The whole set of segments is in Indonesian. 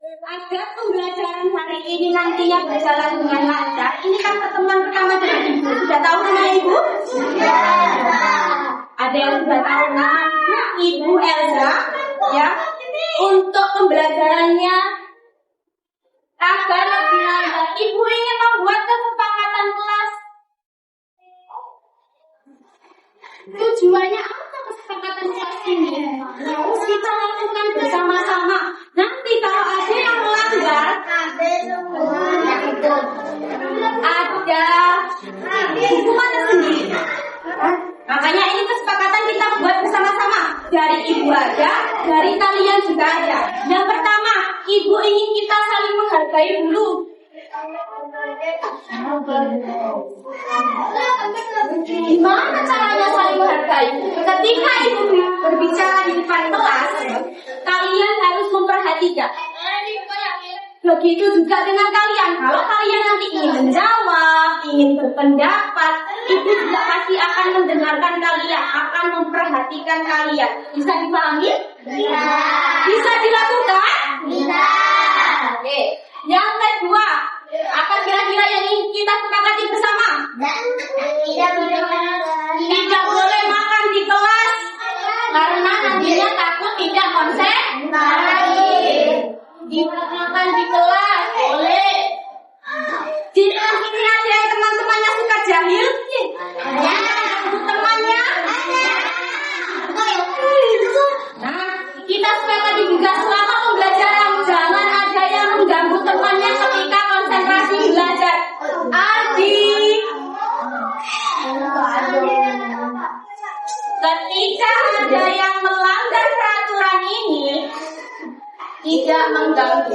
Agar pembelajaran hari ini nantinya berjalan dengan lancar, ini kan pertemuan pertama dengan Ibu. Sudah tahu nama Ibu? Ya. Ada yang sudah tahu namanya Ibu Elza, ya. Untuk pembelajarannya agar lebih lancar, Ibu ingin membuat kesepakatan kelas. Tujuannya apa kesepakatan kelas ini? Harus kita lakukan bersama-sama. Nanti kalau ada yang melanggar, ada hukuman tersendiri. Makanya ini kesepakatan kita buat bersama-sama. Dari Ibu ada, dari kalian juga ada. Yang pertama, Ibu ingin kita saling menghargai dulu. Gimana caranya saling menghargai? Ketika Ibu berbicara di depan kelas, kalian harus memperhatikan. Begitu juga dengan kalian. Kalau kalian nanti ingin menjawab, ingin berpendapat, Ibu juga pasti akan mendengarkan kalian, akan memperhatikan kalian. Bisa dipahami? Bisa. Bisa dilakukan? Bisa. Oke. Yang kedua, apa kira-kira yang ingin kita sepakati bersama? Tidak boleh makan di kelas karena nantinya takut tidak konsentrasi. Makan di kelas boleh. Di sini ada yang teman-temannya suka jahil? Ya. Temannya? Nah, kita sepakati juga selama pembelajaran jangan ada yang mengganggu temannya ketika konsentrasi belajar. Adik. Ketika ada yang melanggar peraturan ini, tidak mengganggu.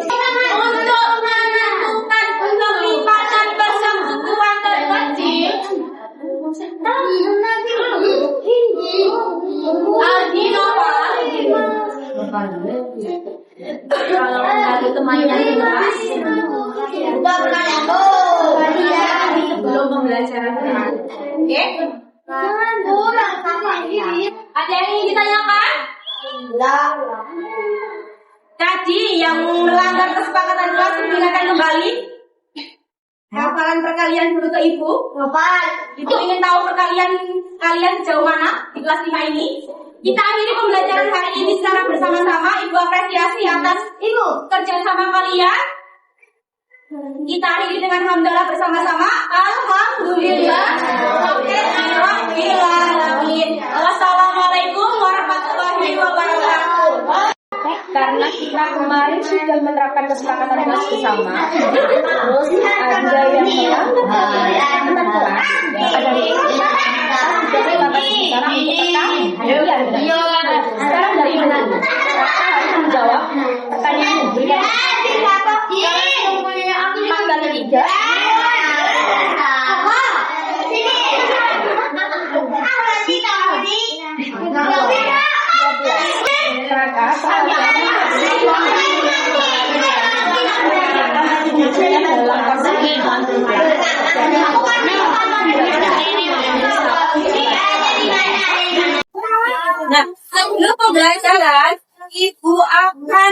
Untuk menentukan kelipatan persekutuan terkecil, Aldinova kalau mengganggu temannya di kelas, sebelum pembelajaran. Oke? Ada yang ingin ditanyakan? Tadi yang melanggar kesepakatan kelas diingatkan kembali. Hafalan perkalian dulu ke Ibu. Itu ingin tahu kalian sejauh mana di kelas 5 ini. Kita akhiri pembelajaran hari ini secara bersama-sama. Ibu apresiasi atas kerjasama kalian. Kita akhiri dengan hamdalah bersama-sama. Alhamdulillah. Rabbil alamin. Wassalamualaikum warahmatullahi wabarakatuh. Karena kita kemarin sudah menerapkan kesepakatan kelas bersama, terus ada yang melanggar kesepakatan kelas, maka dari itu kita sudah secara untuk kalian. Sekarang dari mana? Kita harus menjawab pertanyaan yang diberikan. Tanggal 3. Nah, sebelum pembelajaran, Ibu akan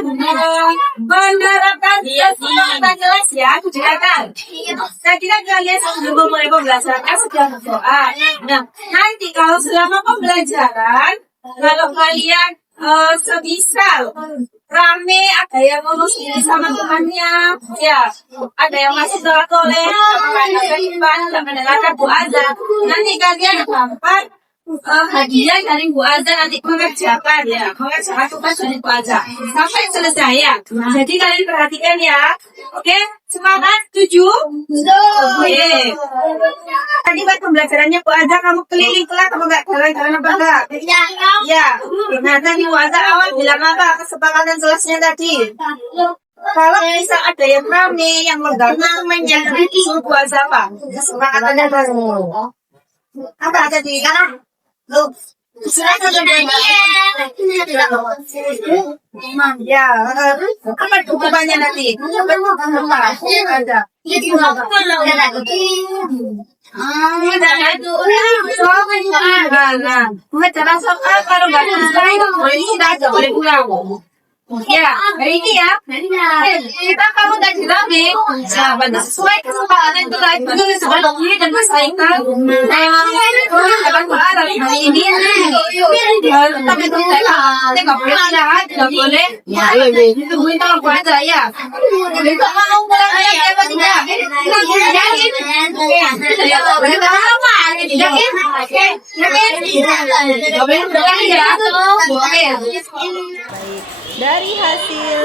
menerapkan kesepakatan kelas ya, silakan. Saya kira kalian sebelum memulai pembelajaran sudah berdoa. Nah, nanti kalau selama pembelajaran, kalau kalian semisal rame, ada yang ngurus ini sama temannya, ya, ada yang masih sholat oleh, ada mendengarkan Bu Azza. Nanti kalian dapat hadiah dari Bu Azza nanti mengerjakan ya, mengerjakan tugas dari Bu Azza sampai selesai ya. Jadi kalian perhatikan ya, oke? Semangat, 7? Oke. Tadi buat pembelajarannya Bu Azza, kamu keliling kelas atau enggak? Jalan-jalan apa enggak? Ya. Nah, tadi Bu Azza awal bilang apa? Kesepakatan kelasnya tadi. Kalau bisa ada yang rame, yang mengganggu temannya, itu Bu Azza apa? Kesepakatannya baru. Apa tadi? Karena sudah ya, apa hukumannya nanti? Ada. Cara soal kalau nggak selesai, ini sudah aja boleh pulang. Ya, hari ini ya. Kita kamu tadi lagi. Nah, pada sesuai kesepakatan itu tadi menulis lagi dan bersaingkan. Dapat keadaan hari ini. Tapi itu saya nggak boleh istirahat, nggak boleh. Tungguin tolong gue aja ya. Besok mau pulang aja apa tidak? Yakin? Yakin? Nggak boleh pulang ya. Oke. Baik, dari hasil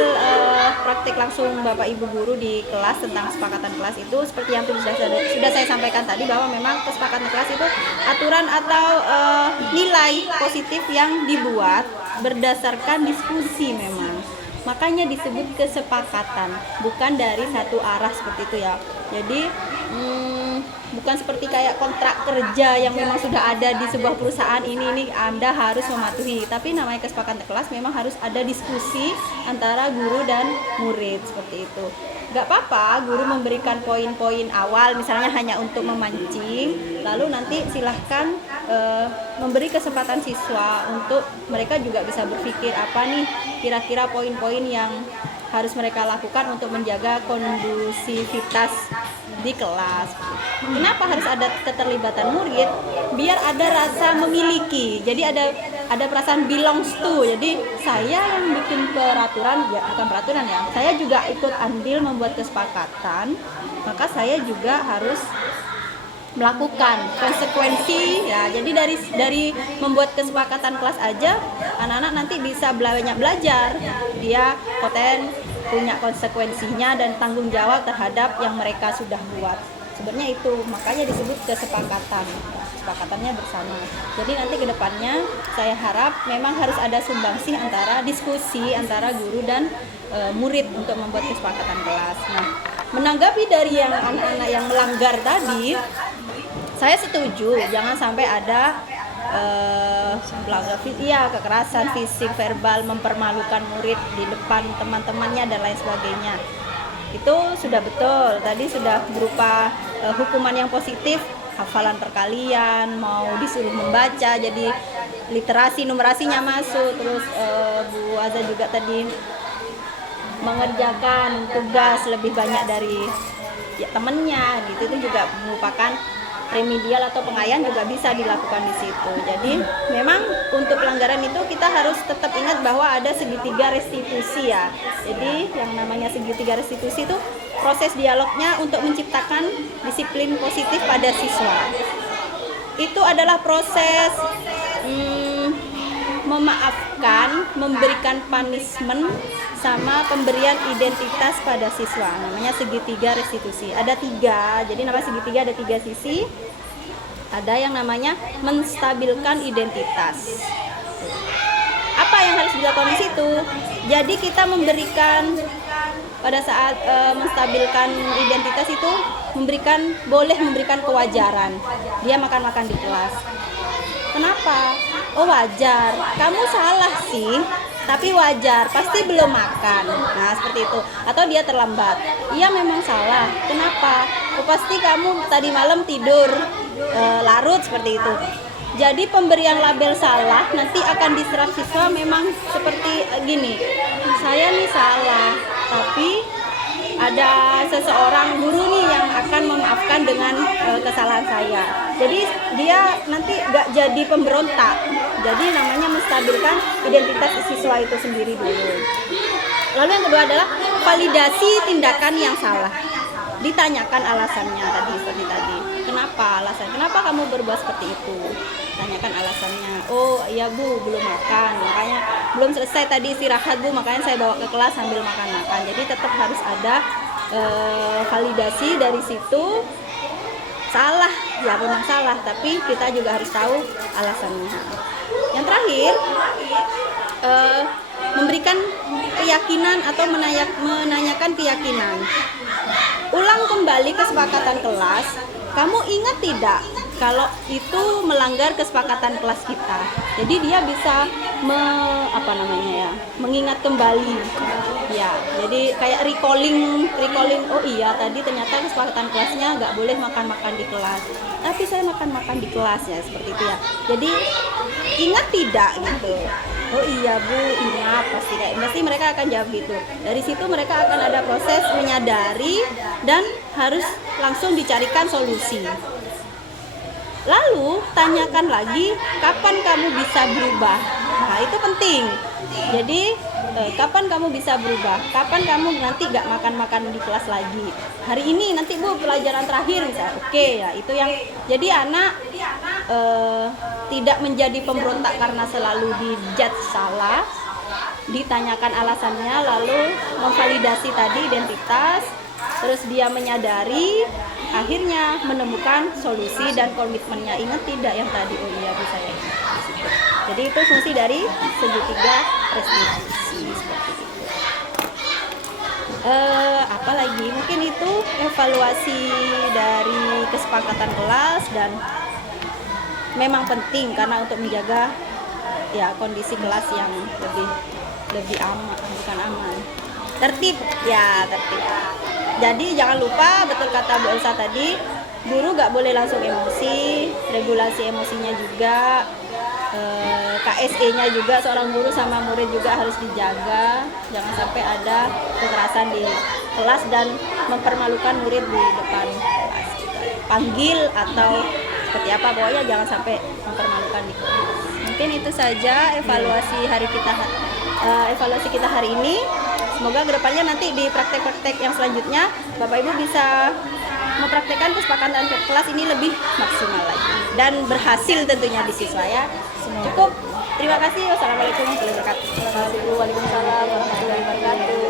praktik langsung Bapak Ibu guru di kelas tentang kesepakatan kelas itu seperti yang sudah saya sampaikan tadi, bahwa memang kesepakatan kelas itu aturan atau nilai positif yang dibuat berdasarkan diskusi memang. Makanya disebut kesepakatan, bukan dari satu arah seperti itu ya. Jadi bukan seperti kayak kontrak kerja yang memang sudah ada di sebuah perusahaan, ini Anda harus mematuhi. Tapi namanya kesepakatan kelas memang harus ada diskusi antara guru dan murid seperti itu. Gak apa-apa guru memberikan poin-poin awal misalnya hanya untuk memancing, lalu nanti silahkan memberi kesempatan siswa untuk mereka juga bisa berpikir apa nih kira-kira poin-poin yang harus mereka lakukan untuk menjaga kondusivitas di kelas. Kenapa harus ada keterlibatan murid? Biar ada rasa memiliki. Jadi ada perasaan belongs to. Jadi saya yang bikin peraturan, ya bukan peraturan ya. Saya juga ikut andil membuat kesepakatan. Maka saya juga harus melakukan konsekuensi ya. Jadi dari membuat kesepakatan kelas aja anak-anak nanti bisa banyak belajar. Dia punya konsekuensinya dan tanggung jawab terhadap yang mereka sudah buat. Sebenarnya itu makanya disebut kesepakatan. Kesepakatannya bersama. Jadi nanti ke depannya saya harap memang harus ada sumbangsih antara diskusi antara guru dan murid untuk membuat kesepakatan kelas. Nah, menanggapi dari yang anak-anak yang melanggar tadi, saya setuju jangan sampai ada kekerasan fisik, verbal, mempermalukan murid di depan teman-temannya dan lain sebagainya. Itu sudah betul. Tadi sudah berupa hukuman yang positif, hafalan perkalian, mau disuruh membaca, jadi literasi numerasinya masuk. Terus Bu Aza juga tadi mengerjakan tugas lebih banyak dari temennya gitu, itu juga merupakan remedial atau pengayaan juga bisa dilakukan di situ. Jadi memang untuk pelanggaran itu kita harus tetap ingat bahwa ada segitiga restitusi ya. Jadi yang namanya segitiga restitusi itu proses dialognya untuk menciptakan disiplin positif pada siswa. Itu adalah proses memaafkan, memberikan punishment, sama pemberian identitas pada siswa. Namanya segitiga restitusi. Ada 3, jadi namanya segitiga ada 3 sisi. Ada yang namanya menstabilkan identitas. Apa yang harus dilakukan di situ? Jadi kita memberikan pada saat menstabilkan identitas itu boleh memberikan kewajaran. Dia makan-makan di kelas. Kenapa? Oh wajar, kamu salah sih, tapi wajar, pasti belum makan. Nah seperti itu. Atau dia terlambat, iya memang salah, kenapa? Oh pasti kamu tadi malam tidur larut, seperti itu. Jadi pemberian label salah nanti akan diserap siswa memang seperti gini, saya nih salah, tapi ada seseorang guru nih yang akan memaafkan dengan kesalahan saya. Jadi dia nanti gak jadi pemberontak. Jadi namanya menstabilkan identitas siswa itu sendiri dulu. Lalu yang kedua adalah validasi tindakan yang salah. Ditanyakan alasannya tadi seperti tadi. Kenapa alasan? Kenapa kamu berbuat seperti itu? Tanyakan alasannya. Oh iya Bu, belum makan, makanya belum selesai tadi istirahat Bu, makanya saya bawa ke kelas sambil makan-makan. Jadi tetap harus ada validasi dari situ. Salah, ya memang salah, tapi kita juga harus tahu alasannya. Yang terakhir, memberikan keyakinan atau menanyakan keyakinan. Ulang kembali kesepakatan kelas. Kamu ingat tidak kalau itu melanggar kesepakatan kelas kita? Jadi dia bisa mengingat kembali. Ya, jadi kayak recalling. Oh iya, tadi ternyata kesepakatan kelasnya nggak boleh makan-makan di kelas. Tapi saya makan-makan di kelas ya, seperti itu ya. Jadi ingat tidak gitu. oh iya Bu, ini apa sih, kayak pasti mereka akan jawab gitu. Dari situ mereka akan ada proses menyadari dan harus langsung dicarikan solusi. Lalu tanyakan lagi kapan kamu bisa berubah. Nah itu penting. Jadi kapan kamu bisa berubah? Kapan kamu nanti gak makan-makan di kelas lagi? Hari ini nanti Bu pelajaran terakhir misalnya. Oke ya itu yang jadi anak tidak menjadi pemberontak karena selalu dijudge salah. Ditanyakan alasannya lalu memvalidasi tadi identitas. Terus dia menyadari, akhirnya menemukan solusi dan komitmennya. Ingat tidak yang tadi? Oh iya Bu saya ingat di situ. Jadi itu fungsi dari segitiga restitusi seperti itu. Apalagi mungkin itu evaluasi dari kesepakatan kelas dan memang penting karena untuk menjaga ya kondisi kelas yang lebih aman, bukan aman, tertib ya tertib. Jadi jangan lupa, betul kata Bu Elsa tadi, guru gak boleh langsung emosi, regulasi emosinya juga, KSE-nya juga, seorang guru sama murid juga harus dijaga. Jangan sampai ada kekerasan di kelas dan mempermalukan murid di depan kelas. Panggil atau seperti apa, pokoknya jangan sampai mempermalukan di kelas. Mungkin itu saja evaluasi kita hari ini. Semoga kedepannya nanti di praktek-praktek yang selanjutnya Bapak Ibu bisa mempraktekkan kesepakatan kelas ini lebih maksimal lagi dan berhasil tentunya di siswa ya. Cukup. Terima kasih. Wassalamualaikum warahmatullahi wabarakatuh. Waalaikumsalam warahmatullahi wabarakatuh.